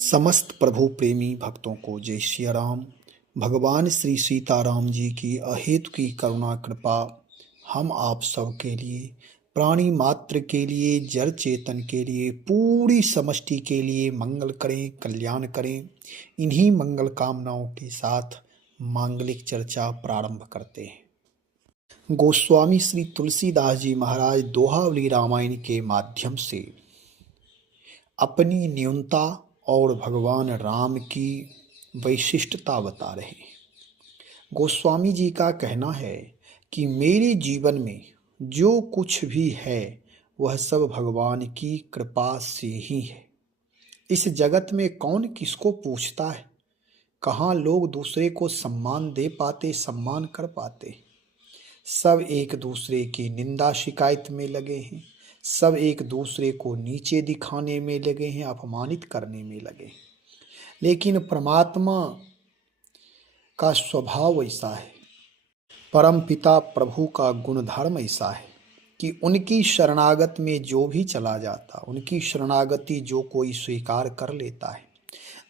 समस्त प्रभु प्रेमी भक्तों को जय श्री राम। भगवान श्री सीताराम जी की अहेतु की करुणा कृपा हम आप सब के लिए, प्राणी मात्र के लिए, जड़ चेतन के लिए, पूरी समष्टि के लिए मंगल करें, कल्याण करें। इन्हीं मंगल कामनाओं के साथ मांगलिक चर्चा प्रारंभ करते हैं। गोस्वामी श्री तुलसीदास जी महाराज दोहावली रामायण के माध्यम से अपनी न्यूनता और भगवान राम की वैशिष्टता बता रहे हैं। गोस्वामी जी का कहना है कि मेरे जीवन में जो कुछ भी है वह सब भगवान की कृपा से ही है। इस जगत में कौन किसको पूछता है? कहाँ लोग दूसरे को सम्मान दे पाते, सम्मान कर पाते? सब एक दूसरे की निंदा शिकायत में लगे हैं। सब एक दूसरे को नीचे दिखाने में लगे हैं, अपमानित करने में लगे हैं। लेकिन परमात्मा का स्वभाव ऐसा है, परम पिता प्रभु का गुणधर्म ऐसा है कि उनकी शरणागत में जो भी चला जाता, उनकी शरणागति जो कोई स्वीकार कर लेता है,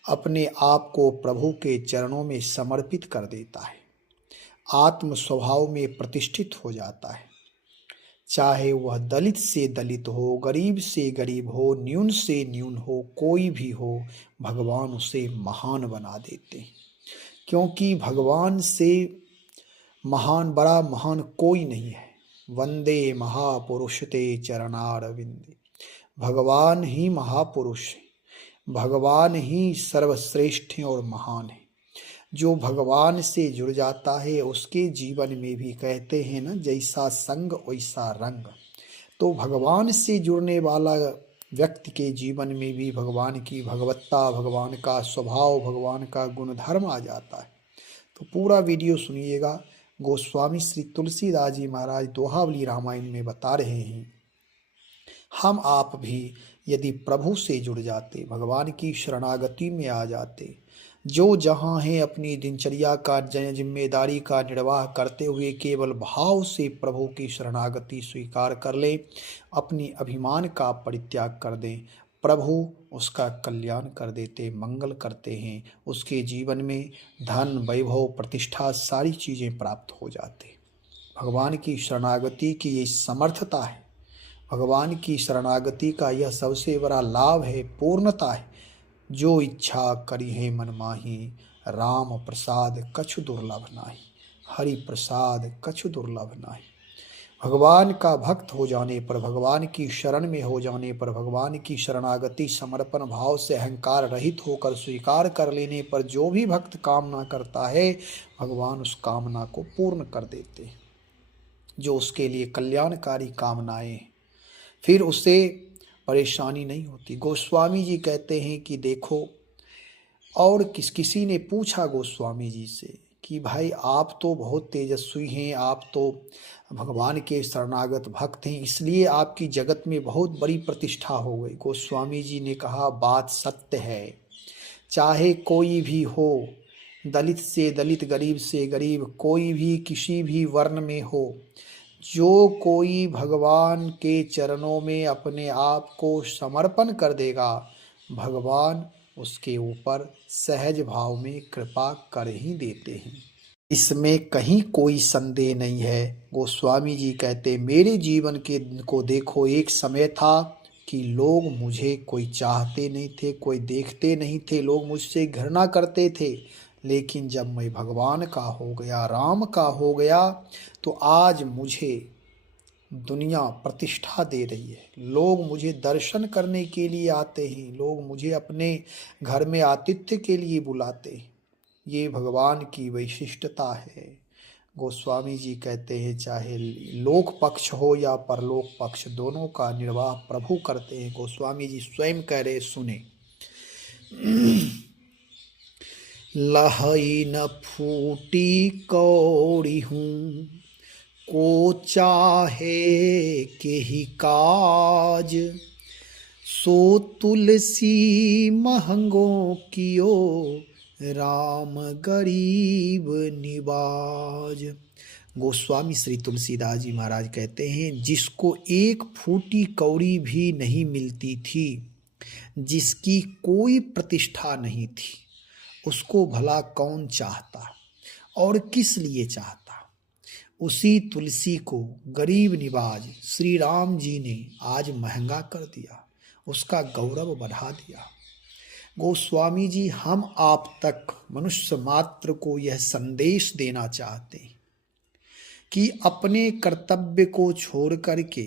अपने आप को प्रभु के चरणों में समर्पित कर देता है, आत्म स्वभाव में प्रतिष्ठित हो जाता है। चाहे वह दलित से दलित हो, गरीब से गरीब हो, न्यून से न्यून हो, कोई भी हो, भगवान उसे महान बना देते हैं। क्योंकि भगवान से महान, बड़ा महान कोई नहीं है। वंदे महापुरुष ते चरणारविंदे। भगवान ही महापुरुष है, भगवान ही सर्वश्रेष्ठ हैं और महान है। जो भगवान से जुड़ जाता है उसके जीवन में भी, कहते हैं ना, जैसा संग वैसा रंग। तो भगवान से जुड़ने वाला व्यक्ति के जीवन में भी भगवान की भगवत्ता, भगवान का स्वभाव, भगवान का गुणधर्म आ जाता है। तो पूरा वीडियो सुनिएगा। गोस्वामी श्री तुलसीदास जी महाराज दोहावली रामायण में बता रहे हैं, हम आप भी यदि प्रभु से जुड़ जाते, भगवान की शरणागति में आ जाते, जो जहाँ हैं अपनी दिनचर्या का, जिम्मेदारी का निर्वाह करते हुए केवल भाव से प्रभु की शरणागति स्वीकार कर ले, अपनी अभिमान का परित्याग कर दें, प्रभु उसका कल्याण कर देते, मंगल करते हैं। उसके जीवन में धन, वैभव, प्रतिष्ठा, सारी चीज़ें प्राप्त हो जाते। भगवान की शरणागति की ये समर्थता है, भगवान की शरणागति का यह सबसे बड़ा लाभ है, पूर्णता है। जो इच्छा करी है मन माही, राम प्रसाद कछु दुर्लभ नाही। हरि प्रसाद कछु दुर्लभ नाही। भगवान का भक्त हो जाने पर, भगवान की शरण में हो जाने पर, भगवान की शरणागति समर्पण भाव से अहंकार रहित होकर स्वीकार कर लेने पर जो भी भक्त कामना करता है, भगवान उस कामना को पूर्ण कर देते हैं। जो उसके लिए कल्याणकारी कामनाएं, फिर उसे परेशानी नहीं होती। गोस्वामी जी कहते हैं कि देखो, और किसी ने पूछा गोस्वामी जी से कि भाई आप तो बहुत तेजस्वी हैं, आप तो भगवान के शरणागत भक्त हैं, इसलिए आपकी जगत में बहुत बड़ी प्रतिष्ठा हो गई। गोस्वामी जी ने कहा, बात सत्य है। चाहे कोई भी हो, दलित से दलित, गरीब से गरीब, कोई भी किसी भी वर्ण में हो, जो कोई भगवान के चरणों में अपने आप को समर्पण कर देगा, भगवान उसके ऊपर सहज भाव में कृपा कर ही देते हैं। इसमें कहीं कोई संदेह नहीं है। गोस्वामी जी कहते, मेरे जीवन के को देखो, एक समय था कि लोग मुझे कोई चाहते नहीं थे, कोई देखते नहीं थे, लोग मुझसे घृणा करते थे। लेकिन जब मैं भगवान का हो गया, राम का हो गया, तो आज मुझे दुनिया प्रतिष्ठा दे रही है। लोग मुझे दर्शन करने के लिए आते हैं, लोग मुझे अपने घर में आतिथ्य के लिए बुलाते हैं। ये भगवान की वैशिष्टता है। गोस्वामी जी कहते हैं, चाहे लोक पक्ष हो या परलोक पक्ष, दोनों का निर्वाह प्रभु करते हैं। गोस्वामी जी स्वयं कह रहे, सुने, लहई न फूटी कौड़ी हूँ, को चाहे के ही काज, सो तुलसी महंगों कियो, राम गरीब निवाज। गोस्वामी श्री तुलसीदास जी महाराज कहते हैं, जिसको एक फूटी कौड़ी भी नहीं मिलती थी, जिसकी कोई प्रतिष्ठा नहीं थी, उसको भला कौन चाहता और किस लिए चाहता। उसी तुलसी को गरीब निवाज श्री राम जी ने आज महंगा कर दिया, उसका गौरव बढ़ा दिया। गोस्वामी जी हम आप तक मनुष्य मात्र को यह संदेश देना चाहते हैं कि अपने कर्तव्य को छोड़ करके,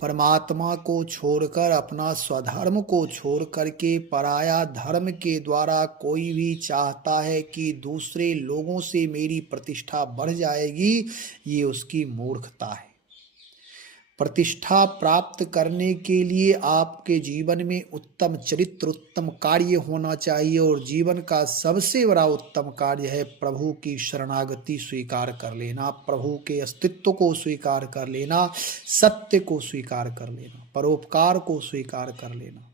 परमात्मा को छोड़कर, अपना स्वधर्म को छोड़ करके पराया धर्म के द्वारा कोई भी चाहता है कि दूसरे लोगों से मेरी प्रतिष्ठा बढ़ जाएगी, ये उसकी मूर्खता है। प्रतिष्ठा प्राप्त करने के लिए आपके जीवन में उत्तम चरित्र, उत्तम कार्य होना चाहिए, और जीवन का सबसे बड़ा उत्तम कार्य है प्रभु की शरणागति स्वीकार कर लेना, प्रभु के अस्तित्व को स्वीकार कर लेना, सत्य को स्वीकार कर लेना, परोपकार को स्वीकार कर लेना।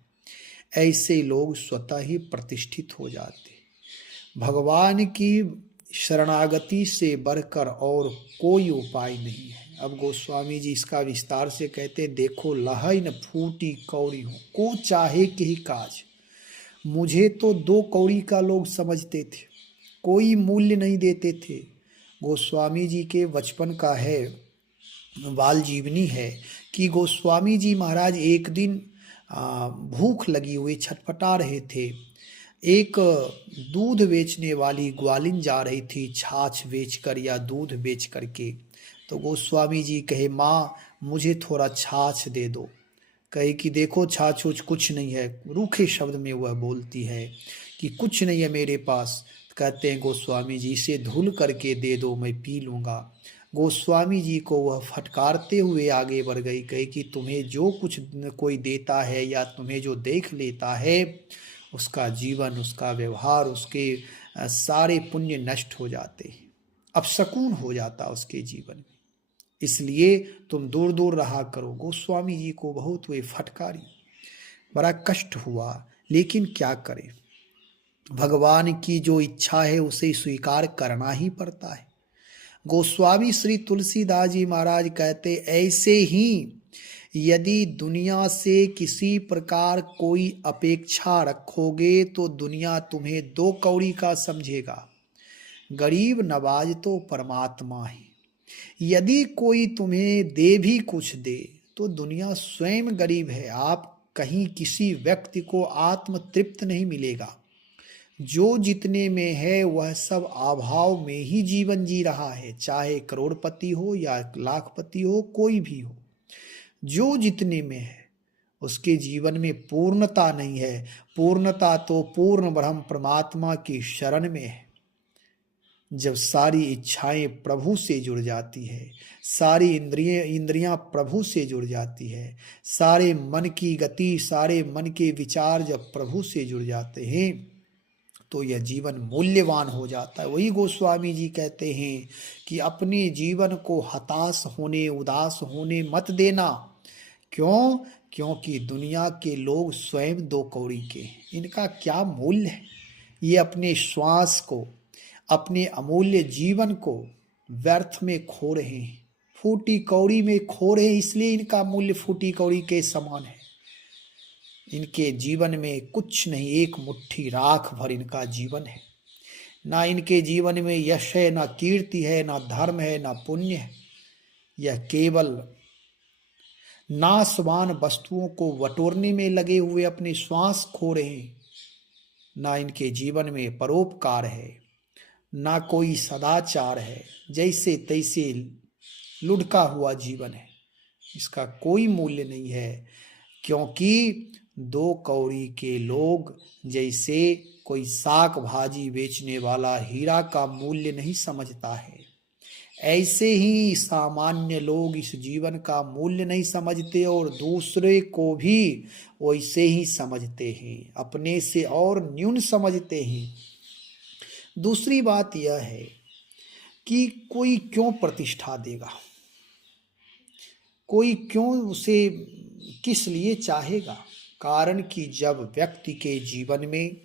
ऐसे लोग स्वतः ही प्रतिष्ठित हो जाते। भगवान की शरणागति से बढ़कर और कोई उपाय नहीं है। अब गोस्वामी जी इसका विस्तार से कहते, देखो लहई न फूटी कौड़ी हो को चाहे के ही काज। मुझे तो 2 कौड़ी का लोग समझते थे, कोई मूल्य नहीं देते थे। गोस्वामी जी के बचपन का है, बाल जीवनी है कि गोस्वामी जी महाराज एक दिन भूख लगी हुई छटपटा रहे थे। एक दूध बेचने वाली ग्वालिन जा रही थी छाछ बेचकर या दूध बेच करके। तो गोस्वामी जी कहे, माँ मुझे थोड़ा छाछ दे दो। कहे कि देखो छाछ उछ कुछ नहीं है, रूखे शब्द में वह बोलती है कि कुछ नहीं है मेरे पास। कहते हैं गोस्वामी जी इसे धुल करके दे दो, मैं पी लूँगा। गोस्वामी जी को वह फटकारते हुए आगे बढ़ गई, कहे कि तुम्हें जो कुछ कोई देता है या तुम्हें जो देख लेता है, उसका जीवन, उसका व्यवहार, उसके सारे पुण्य नष्ट हो जाते हैं, अपशकुन हो जाता उसके जीवन में, इसलिए तुम दूर दूर रहा करो। गोस्वामी जी को बहुत हुए फटकारी, बड़ा कष्ट हुआ, लेकिन क्या करें, भगवान की जो इच्छा है उसे स्वीकार करना ही पड़ता है। गोस्वामी श्री तुलसीदास जी महाराज कहते, ऐसे ही यदि दुनिया से किसी प्रकार कोई अपेक्षा रखोगे तो दुनिया तुम्हें 2 कौड़ी का समझेगा। गरीब नवाज तो परमात्मा है। यदि कोई तुम्हें दे भी कुछ दे तो दुनिया स्वयं गरीब है। आप कहीं किसी व्यक्ति को आत्म तृप्त नहीं मिलेगा। जो जितने में है वह सब अभाव में ही जीवन जी रहा है, चाहे करोड़पति हो या लाखपति हो, कोई भी हो। जो जितने में है उसके जीवन में पूर्णता नहीं है। पूर्णता तो पूर्ण ब्रह्म परमात्मा की शरण में है। जब सारी इच्छाएं प्रभु से जुड़ जाती है, सारी इंद्रियां प्रभु से जुड़ जाती है, सारे मन की गति, सारे मन के विचार जब प्रभु से जुड़ जाते हैं तो यह जीवन मूल्यवान हो जाता है। वही गोस्वामी जी कहते हैं कि अपने जीवन को हताश होने, उदास होने मत देना। क्यों? क्योंकि दुनिया के लोग स्वयं 2 कौड़ी के, इनका क्या मूल्य है। ये अपने श्वास को, अपने अमूल्य जीवन को व्यर्थ में खो रहे हैं, फूटी कौड़ी में खो रहे हैं, इसलिए इनका मूल्य फूटी कौड़ी के समान है। इनके जीवन में कुछ नहीं, एक मुट्ठी राख भर इनका जीवन है। ना इनके जीवन में यश है, ना कीर्ति है, ना धर्म है, ना पुण्य है। यह केवल नाशवान वस्तुओं को बटोरने में लगे हुए अपने श्वास खो रहे हैं। ना इनके जीवन में परोपकार है, ना कोई सदाचार है, जैसे तैसे लुढ़का हुआ जीवन है। इसका कोई मूल्य नहीं है, क्योंकि 2 कौड़ी के लोग जैसे कोई साग भाजी बेचने वाला हीरा का मूल्य नहीं समझता है, ऐसे ही सामान्य लोग इस जीवन का मूल्य नहीं समझते और दूसरे को भी वैसे ही समझते हैं, अपने से और न्यून समझते हैं। दूसरी बात यह है कि कोई क्यों प्रतिष्ठा देगा, कोई क्यों उसे किस लिए चाहेगा। कारण कि जब व्यक्ति के जीवन में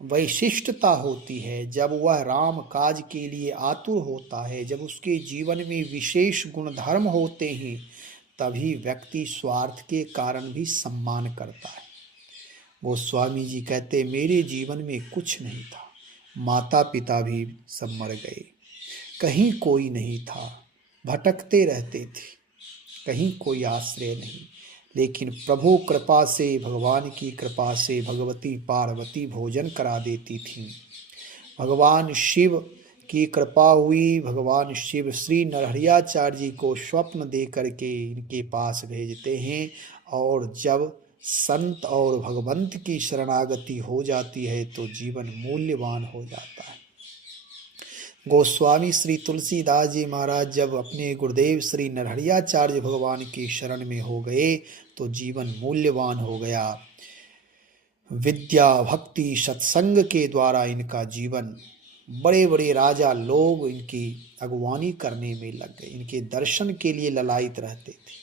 वैशिष्टता होती है, जब वह राम काज के लिए आतुर होता है, जब उसके जीवन में विशेष गुण धर्म होते हैं, तभी व्यक्ति स्वार्थ के कारण भी सम्मान करता है। गोस्वामी जी कहते मेरे जीवन में कुछ नहीं था, माता पिता भी सब मर गए, कहीं कोई नहीं था, भटकते रहते थे, कहीं कोई आश्रय नहीं। लेकिन प्रभु कृपा से, भगवान की कृपा से भगवती पार्वती भोजन करा देती थी। भगवान शिव की कृपा हुई, भगवान शिव श्री नरहरियाचार्य जी को स्वप्न दे करके इनके पास भेजते हैं, और जब संत और भगवंत की शरणागति हो जाती है तो जीवन मूल्यवान हो जाता है। गोस्वामी श्री तुलसीदास जी महाराज जब अपने गुरुदेव श्री नरहरियाचार्य भगवान की शरण में हो गए तो जीवन मूल्यवान हो गया। विद्या भक्ति सत्संग के द्वारा इनका जीवन, बड़े बड़े राजा लोग इनकी अगवानी करने में लग गए, इनके दर्शन के लिए ललायित रहते थे।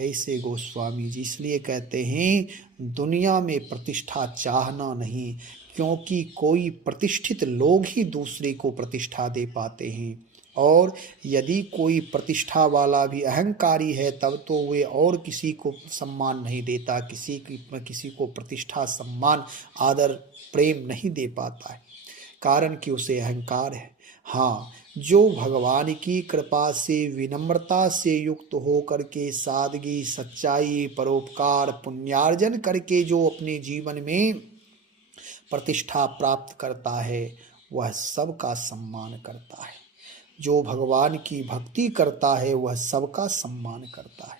ऐसे गोस्वामी जी इसलिए कहते हैं दुनिया में प्रतिष्ठा चाहना नहीं, क्योंकि कोई प्रतिष्ठित लोग ही दूसरे को प्रतिष्ठा दे पाते हैं, और यदि कोई प्रतिष्ठा वाला भी अहंकारी है तब तो वे और किसी को सम्मान नहीं देता, किसी को प्रतिष्ठा सम्मान आदर प्रेम नहीं दे पाता है, कारण कि उसे अहंकार है। हाँ, जो भगवान की कृपा से विनम्रता से युक्त हो करके सादगी, सच्चाई, परोपकार, पुण्यार्जन करके जो अपने जीवन में प्रतिष्ठा प्राप्त करता है वह सबका सम्मान करता है। जो भगवान की भक्ति करता है वह सबका सम्मान करता है।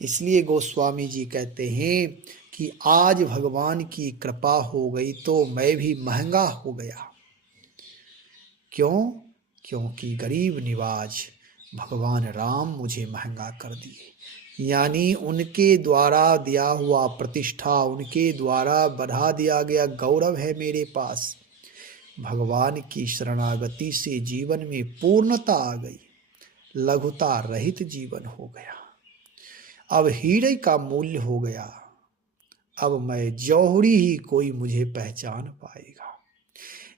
इसलिए गोस्वामी जी कहते हैं कि आज भगवान की कृपा हो गई तो मैं भी महंगा हो गया। क्यों? क्योंकि गरीब निवाज भगवान राम मुझे महंगा कर दिए, यानी उनके द्वारा दिया हुआ प्रतिष्ठा, उनके द्वारा बढ़ा दिया गया गौरव है मेरे पास। भगवान की शरणागति से जीवन में पूर्णता आ गई, लघुता रहित जीवन हो गया। अब हीरे का मूल्य हो गया, अब मैं जौहरी ही कोई मुझे पहचान पाएगा।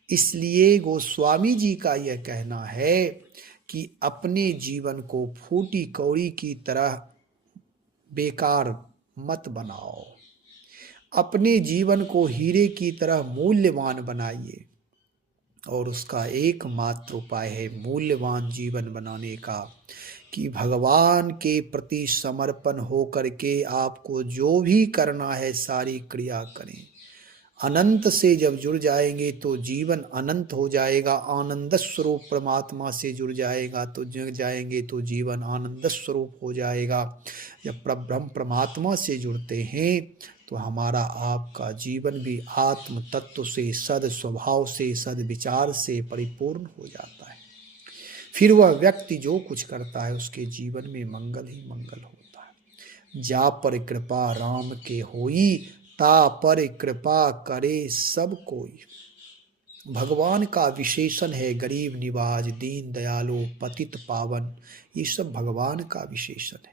इसलिए गोस्वामी जी का यह कहना है कि अपने जीवन को फूटी कौड़ी की तरह बेकार मत बनाओ, अपने जीवन को हीरे की तरह मूल्यवान बनाइए, और उसका एकमात्र उपाय है मूल्यवान जीवन बनाने का कि भगवान के प्रति समर्पण हो करके आपको जो भी करना है सारी क्रिया करें। अनंत से जब जुड़ जाएंगे तो जीवन अनंत हो जाएगा, आनंद स्वरूप परमात्मा से जुड़ जाएगा तो तो जीवन आनंद स्वरूप हो जाएगा। जब ब्रह्म परमात्मा से जुड़ते हैं तो हमारा आपका जीवन भी आत्म तत्व से, सद स्वभाव से, सद विचार से परिपूर्ण हो जाता है। फिर वह व्यक्ति जो कुछ करता है उसके जीवन में मंगल ही मंगल होता है। जा पर कृपा राम के होई, ता पर कृपा करे सब कोई। भगवान का विशेषण है गरीब निवाज, दीन दयालु, पतित पावन, ये सब भगवान का विशेषण है।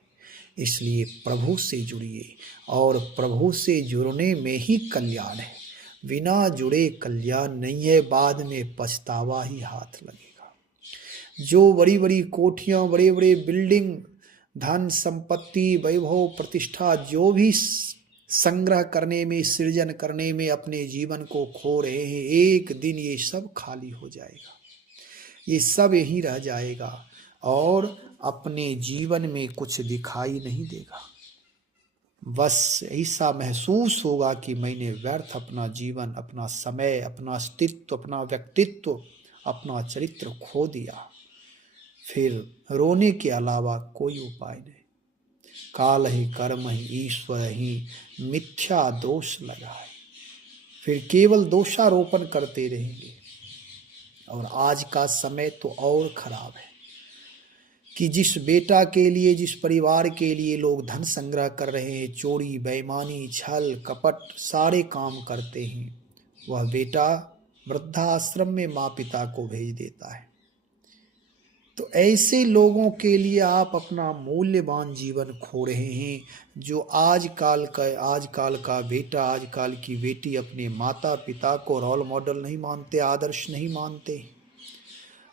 इसलिए प्रभु से जुड़िए, और प्रभु से जुड़ने में ही कल्याण है। बिना जुड़े कल्याण नहीं है, बाद में पछतावा ही हाथ लगेगा। जो बड़ी बड़ी कोठियाँ, बड़े बड़े बिल्डिंग, धन संपत्ति, वैभव, प्रतिष्ठा जो भी संग्रह करने में, सृजन करने में अपने जीवन को खो रहे हैं, एक दिन ये सब खाली हो जाएगा, ये सब यहीं रह जाएगा और अपने जीवन में कुछ दिखाई नहीं देगा। बस ऐसा महसूस होगा कि मैंने व्यर्थ अपना जीवन, अपना समय, अपना अस्तित्व, अपना व्यक्तित्व, अपना चरित्र खो दिया। फिर रोने के अलावा कोई उपाय नहीं। काल ही कर्म ही ईश्वर ही मिथ्या दोष लगाए, फिर केवल दोषारोपण करते रहेंगे। और आज का समय तो और खराब है कि जिस बेटा के लिए, जिस परिवार के लिए लोग धन संग्रह कर रहे हैं, चोरी, बेईमानी, छल, कपट सारे काम करते हैं, वह बेटा वृद्धाश्रम में माँ पिता को भेज देता है। तो ऐसे लोगों के लिए आप अपना मूल्यवान जीवन खो रहे हैं। जो आजकल का बेटा, आजकल की बेटी अपने माता पिता को रोल मॉडल नहीं मानते, आदर्श नहीं मानते।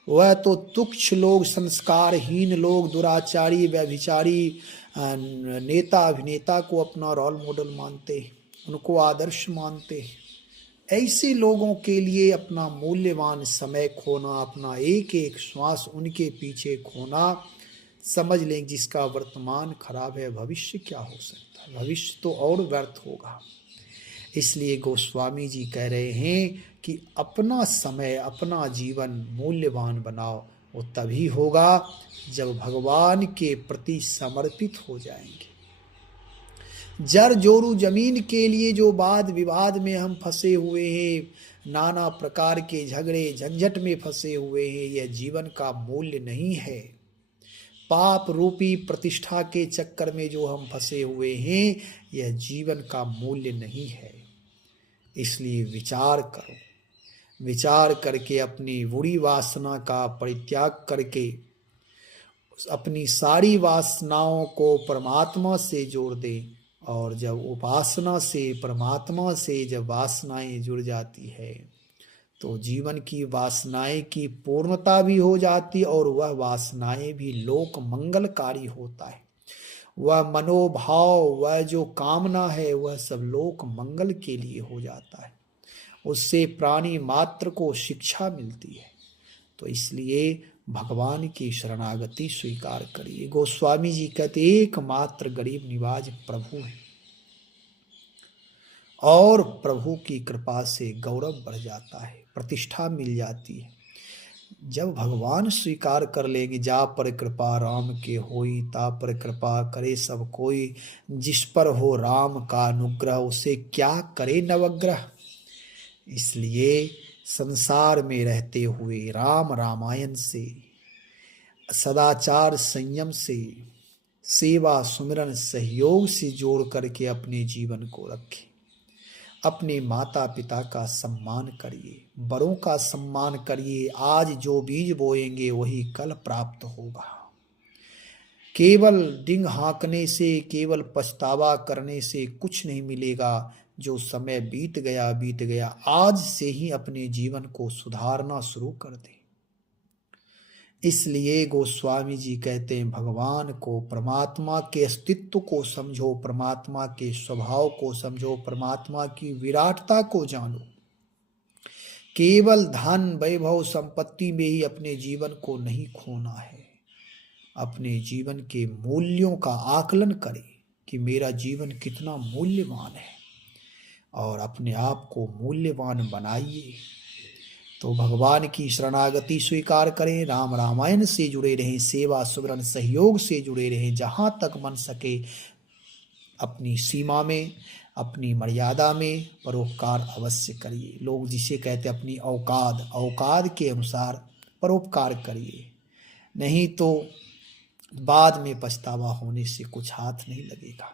वह तो तुच्छ लोग, संस्कारहीन लोग, दुराचारी, व्यभिचारी नेता अभिनेता को अपना रोल मॉडल मानते। उनको आदर्श मानते हैं। ऐसे लोगों के लिए अपना मूल्यवान समय खोना, अपना एक एक श्वास उनके पीछे खोना, समझ लें जिसका वर्तमान खराब है भविष्य क्या हो सकता है, भविष्य तो और व्यर्थ होगा। इसलिए गोस्वामी जी कह रहे हैं कि अपना समय, अपना जीवन मूल्यवान बनाओ। वो तभी होगा जब भगवान के प्रति समर्पित हो जाएंगे। जर जोरू जमीन के लिए जो वाद विवाद में हम फंसे हुए हैं, नाना प्रकार के झगड़े झंझट में फंसे हुए हैं, यह जीवन का मूल्य नहीं है। पाप रूपी प्रतिष्ठा के चक्कर में जो हम फंसे हुए हैं, यह जीवन का मूल्य नहीं है। इसलिए विचार करो, विचार करके अपनी बुरी वासना का परित्याग करके अपनी सारी वासनाओं को परमात्मा से जोड़ दे। और जब उपासना से, परमात्मा से जब वासनाएं जुड़ जाती है तो जीवन की वासनाएं की पूर्णता भी हो जाती और वह वासनाएं भी लोक मंगलकारी होता है। वह मनोभाव, वह जो कामना है, वह सब लोक मंगल के लिए हो जाता है। उससे प्राणी मात्र को शिक्षा मिलती है। तो इसलिए भगवान की शरणागति स्वीकार करिए। गोस्वामी जी कहते एकमात्र गरीब निवाज प्रभु है और प्रभु की कृपा से गौरव बढ़ जाता है, प्रतिष्ठा मिल जाती है। जब भगवान स्वीकार कर लेंगे, जा पर कृपा राम के होई, ता पर कृपा करे सब कोई, जिस पर हो राम का अनुग्रह उसे क्या करे नवग्रह। इसलिए संसार में रहते हुए राम रामायण से, सदाचार संयम से, सेवा सुमिरन सहयोग से जोड़ करके अपने जीवन को रखें। अपने माता पिता का सम्मान करिए, बड़ों का सम्मान करिए। आज जो बीज बोएंगे वही कल प्राप्त होगा। केवल डिंग हाँकने से, केवल पछतावा करने से कुछ नहीं मिलेगा। जो समय बीत गया बीत गया, आज से ही अपने जीवन को सुधारना शुरू कर दें। इसलिए गोस्वामी जी कहते हैं भगवान को, परमात्मा के अस्तित्व को समझो, परमात्मा के स्वभाव को समझो, परमात्मा की विराटता को जानो। केवल धन वैभव संपत्ति में ही अपने जीवन को नहीं खोना है। अपने जीवन के मूल्यों का आकलन करें कि मेरा जीवन कितना मूल्यवान है और अपने आप को मूल्यवान बनाइए। तो भगवान की शरणागति स्वीकार करें, राम रामायण से जुड़े रहें, सेवा सुमिरन सहयोग से जुड़े रहें। जहाँ तक बन सके अपनी सीमा में, अपनी मर्यादा में परोपकार अवश्य करिए। लोग जिसे कहते हैं अपनी औकात के अनुसार परोपकार करिए, नहीं तो बाद में पछतावा होने से कुछ हाथ नहीं लगेगा।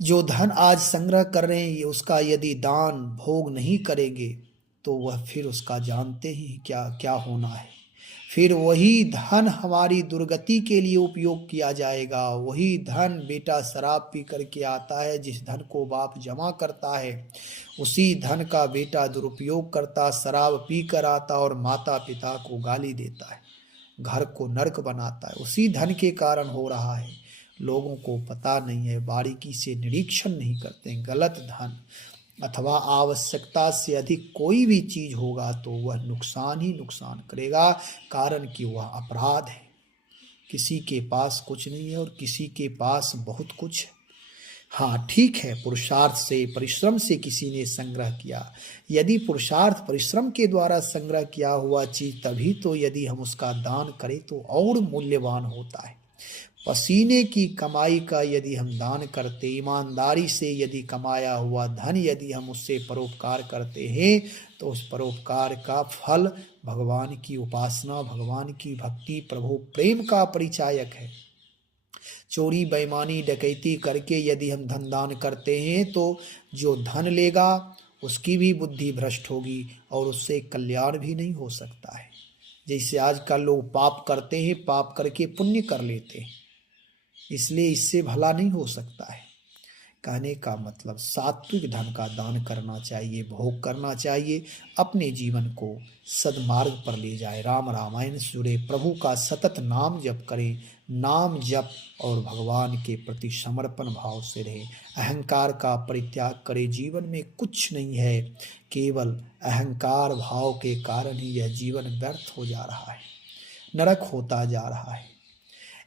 जो धन आज संग्रह कर रहे हैं उसका यदि दान भोग नहीं करेंगे तो वह फिर उसका जानते ही क्या क्या होना है। फिर वही धन हमारी दुर्गति के लिए उपयोग किया जाएगा। वही धन बेटा शराब पी करके आता है, जिस धन को बाप जमा करता है उसी धन का बेटा दुरुपयोग करता, शराब पी कर आता और माता पिता को गाली देता है, घर को नरक बनाता है। उसी धन के कारण हो रहा है। लोगों को पता नहीं है, बारीकी से निरीक्षण नहीं करते। गलत धन अथवा आवश्यकता से अधिक कोई भी चीज होगा तो वह नुकसान ही नुकसान करेगा, कारण कि वह अपराध है। किसी के पास कुछ नहीं है और किसी के पास बहुत कुछ है। हाँ ठीक है, पुरुषार्थ से, परिश्रम से किसी ने संग्रह किया। यदि पुरुषार्थ परिश्रम के द्वारा संग्रह किया हुआ चीज तभी तो यदि हम उसका दान करें तो और मूल्यवान होता है। पसीने की कमाई का यदि हम दान करते, ईमानदारी से यदि कमाया हुआ धन यदि हम उससे परोपकार करते हैं तो उस परोपकार का फल भगवान की उपासना, भगवान की भक्ति, प्रभु प्रेम का परिचायक है। चोरी बेईमानी डकैती करके यदि हम धन दान करते हैं तो जो धन लेगा उसकी भी बुद्धि भ्रष्ट होगी और उससे कल्याण भी नहीं हो सकता है। जैसे आजकल लोग पाप करते हैं, पाप करके पुण्य कर लेते हैं, इसलिए इससे भला नहीं हो सकता है। कहने का मतलब सात्विक धन का दान करना चाहिए, भोग करना चाहिए, अपने जीवन को सद्मार्ग पर ले जाए। राम रामायण से जुड़े, प्रभु का सतत नाम जप करें, नाम जप और भगवान के प्रति समर्पण भाव से रहे। अहंकार का परित्याग करें। जीवन में कुछ नहीं है, केवल अहंकार भाव के कारण ही यह जीवन व्यर्थ हो जा रहा है, नरक होता जा रहा है।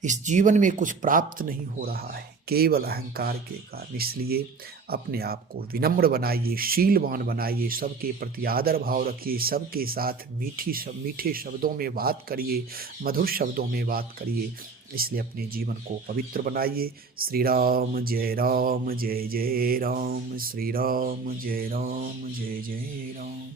इस जीवन में कुछ प्राप्त नहीं हो रहा है, केवल अहंकार के कारण। इसलिए अपने आप को विनम्र बनाइए, शीलवान बनाइए, सबके प्रति आदर भाव रखिए, सबके साथ मीठे शब्दों में बात करिए, मधुर शब्दों में बात करिए। इसलिए अपने जीवन को पवित्र बनाइए। श्री राम जय राम, जय जय राम। श्री राम जय राम, जय जय राम।